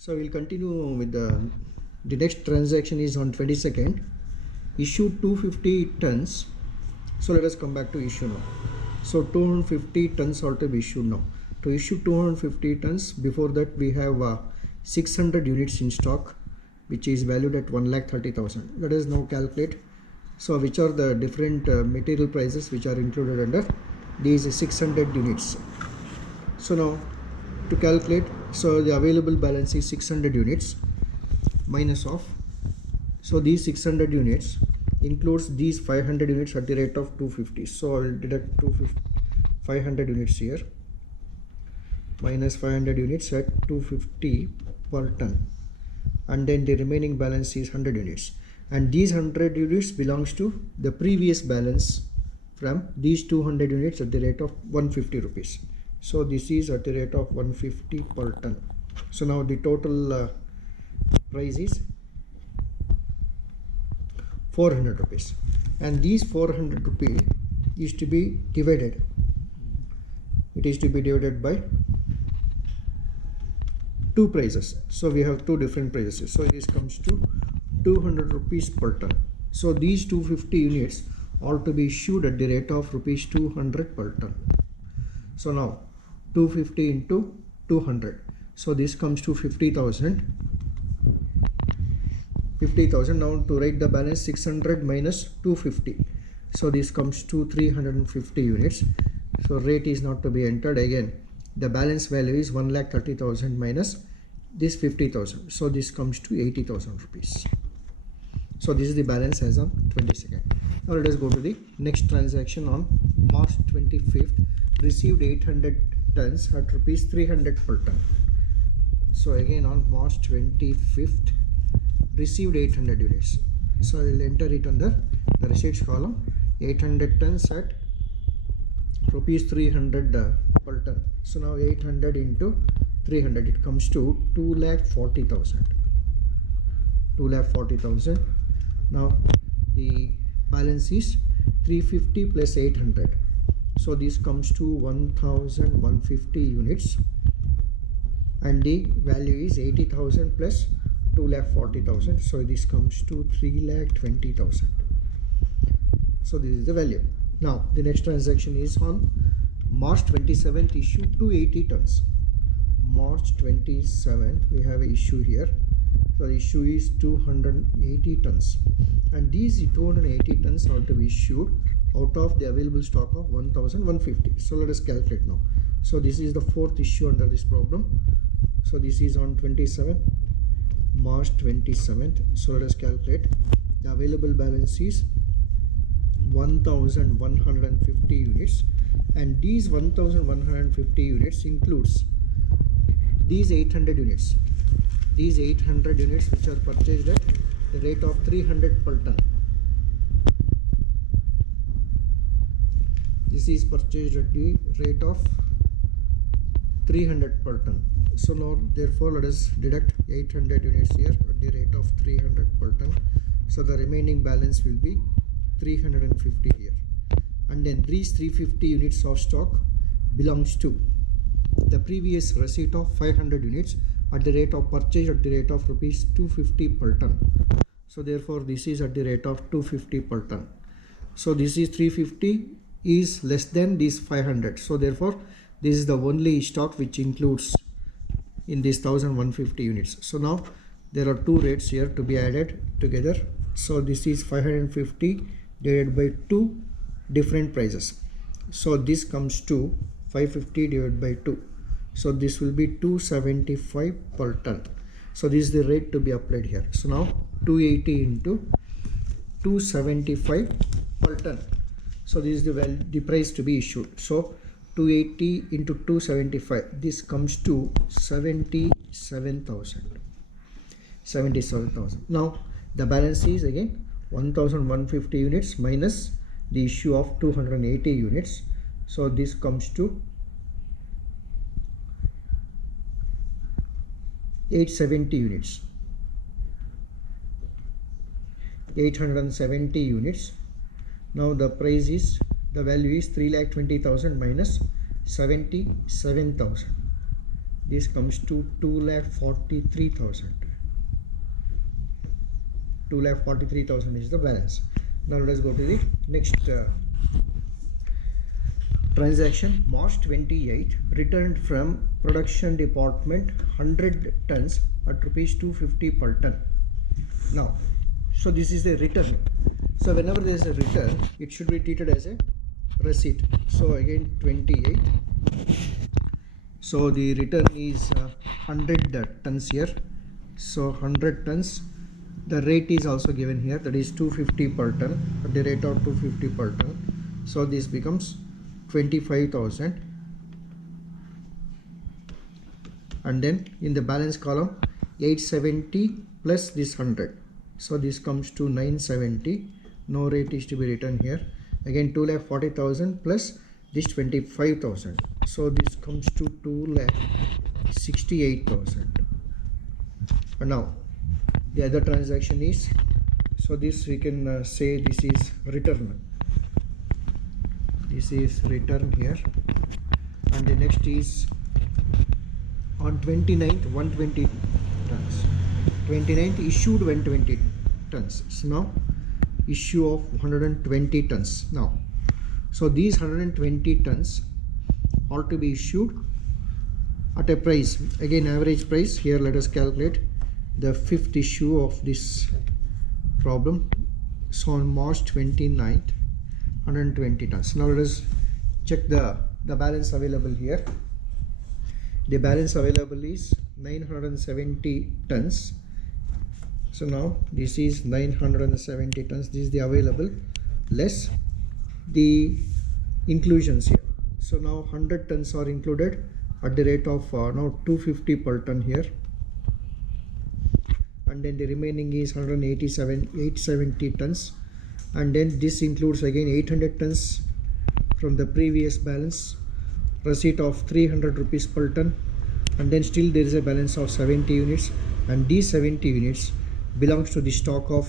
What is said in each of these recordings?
So we'll continue with the next transaction is on 22nd. Issued 250 tons. So let us come back to issue now. So 250 tons are to be issued now. To issue 250 tons, before that we have 600 units in stock, which is valued at 1,30,000. Let us now calculate. So which are the different material prices which are included under these 600 units. So now to calculate, so the available balance is 600 units minus of, so these 600 units includes these 500 units at the rate of 250. So I will deduct 500 units here minus 500 units at 250 per ton, and then the remaining balance is 100 units, and these 100 units belongs to the previous balance from these 200 units at the rate of 150 rupees. So this is at the rate of 150 per ton. So now the total price is 400 rupees, and these 400 rupees is to be divided. It is to be divided by two prices. So we have two different prices. So this comes to 200 rupees per ton. So these 250 units are to be issued at the rate of rupees 200 per ton. So now 250 into 200. So this comes to 50,000. 50,000. Now to write the balance, 600 minus 250. So this comes to 350 units. So rate is not to be entered again. The balance value is 1,30,000 minus this 50,000. So this comes to 80,000 rupees. So this is the balance as on 22nd. Now let us go to the next transaction on March 25th. Received 800 tons at rupees 300 per ton. So again on March 25th, received 800 units. So I will enter it under the receipts column. 800 tons at rupees 300 per ton. So now 800 into 300, it comes to 2,40,000. 2,40,000. Now the balance is 350 plus 800. So this comes to 1,150 units, and the value is 80,000 plus 2,40,000. So this comes to 3,20,000. So this is the value. Now the next transaction is on March 27th. Issue 280 tons. March 27th we have an issue here. So the issue is 280 tons, and these 280 tons are to be issued out of the available stock of 1,150. So let us calculate now. So this is the fourth issue under this problem. So this is on 27th, March 27th. So let us calculate. The available balance is 1,150 units, and these 1,150 units includes these 800 units. These 800 units which are purchased at the rate of 300 per ton. This is purchased at the rate of 300 per ton. So now therefore let us deduct 800 units here at the rate of 300 per ton. So the remaining balance will be 350 here, and then these 350 units of stock belongs to the previous receipt of 500 units at the rate of purchase at the rate of rupees 250 per ton. So therefore this is at the rate of 250 per ton. So this is 350 is less than this 500. So therefore this is the only stock which includes in this 1,150 units. So now there are two rates here to be added together. So this is 550 divided by two different prices. So this comes to 550 divided by 2. So this will be 275 per ton. So this is the rate to be applied here. So now 280 into 275 per ton. So this is the price to be issued. So 280 into 275, this comes to 77,000. 77,000. Now the balance is again 1,150 units minus the issue of 280 units. So this comes to 870 units. 870 units. Now the price is, the value is 3,20,000 minus 77,000. this comes to 2,43,000. 2,43,000 is the balance. Now let us go to the next transaction. March 28, returned from production department 100 tons at rupees 250 per ton. Now, so this is a return. So whenever there is a return, it should be treated as a receipt. So again 28. So the return is 100 tons here. So 100 tons. The rate is also given here, that is 250 per ton, at the rate of 250 per ton. So this becomes 25,000. And then in the balance column, 870 plus this 100. So this comes to 970. No rate is to be written here. Again 2,40,000 plus this 25,000. So this comes to 2,68,000. And now the other transaction is, so this we can say this is return. This is return here. And the next is on 29th 120 tons. 29th issued 120 tons. So now issue of 120 tons. Now, so these 120 tons are to be issued at a price. Again average price here. Let us calculate the fifth issue of this problem. So on March 29th 120 tons. Now let us check the balance available here. The balance available is 970 tons. So now this is 970 tons. This is the available less the inclusions here. So now 100 tons are included at the rate of now 250 per ton here. And then the remaining is 870 tons, and then this includes again 800 tons from the previous balance, receipt of 300 rupees per ton, and then still there is a balance of 70 units, and these 70 units belongs to the stock of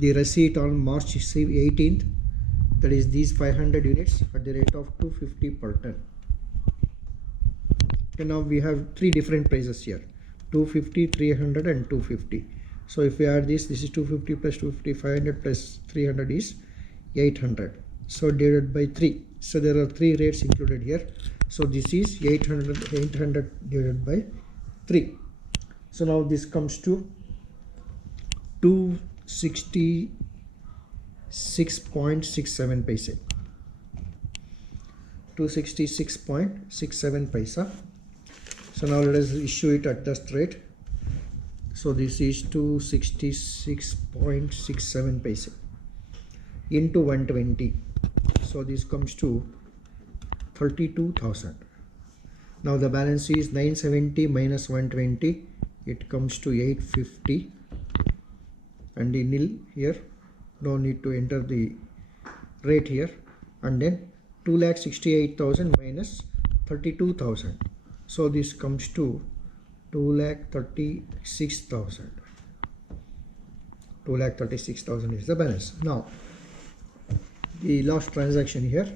the receipt on March 18th, that is these 500 units at the rate of 250 per ton. And now we have three different prices here, 250, 300 and 250. So if we add this is 250 plus 250, 500 plus 300 is 800. So divided by 3. So there are three rates included here. So this is 800 divided by 3. So now this comes to 266.67 paise. 266.67 paisa. So now let us issue it at that rate. So this is 266.67 paise into 120. So this comes to 32,000. Now the balance is 970 minus 120. It comes to 850. And the nil here. No need to enter the rate here. And then 2,68,000 minus 32,000. So this comes to 2,36,000. 2,36,000 is the balance. Now the last transaction here.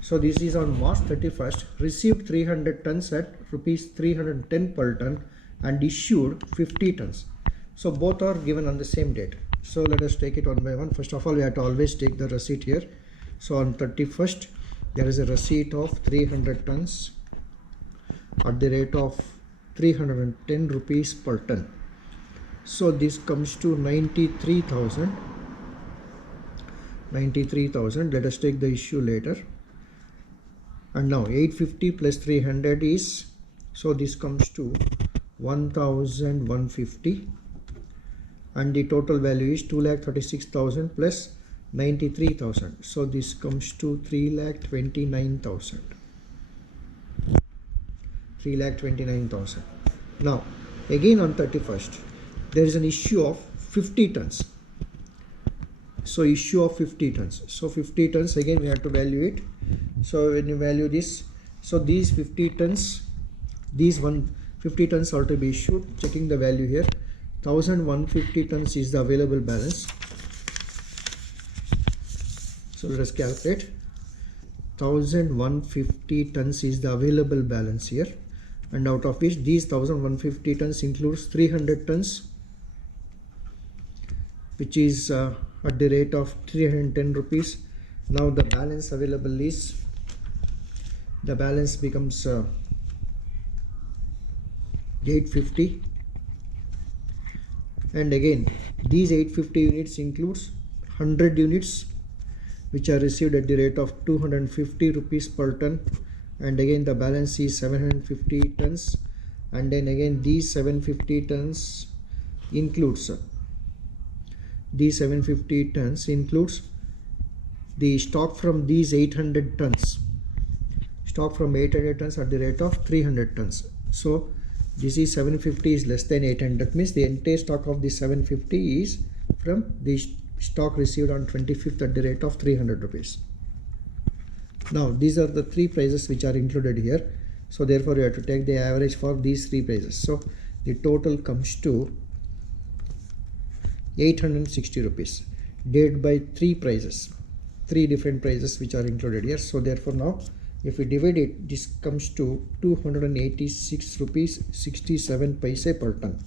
So this is on March 31st, received 300 tons at rupees 310 per ton and issued 50 tons. So both are given on the same date. So let us take it one by one. First of all, we have to always take the receipt here. So on 31st, there is a receipt of 300 tons at the rate of 310 rupees per ton. So this comes to 93,000. 93,000. Let us take the issue later. And now 850 plus 300 is, so this comes to 1,150. And the total value is 2,36,000 plus 93,000. So this comes to 3,29,000. 3,29,000. Now again on 31st, there is an issue of 50 tons. So issue of 50 tons. So 50 tons, again we have to value it. So when you value this, so these 50 tons, these 150 tons are to be issued. Checking the value here, 1,150 tons is the available balance. So let us calculate. 1,150 tons is the available balance here, and out of which these 1150 tons includes 300 tons, which is at the rate of 310 rupees. Now the balance available is, the balance becomes 850, and again these 850 units includes 100 units which are received at the rate of 250 rupees per ton, and again the balance is 750 tons, and then again these 750 tons includes the stock from these 800 tons, stock from 800 tons at the rate of 300 tons. So this is 750 is less than 800, means the entire stock of the 750 is from the stock received on 25th at the rate of 300 rupees. Now these are the three prices which are included here, so therefore you have to take the average for these three prices. So the total comes to 860 rupees divided by three prices, three different prices which are included here. So therefore now if we divide it, this comes to 286 rupees 67 paise per ton.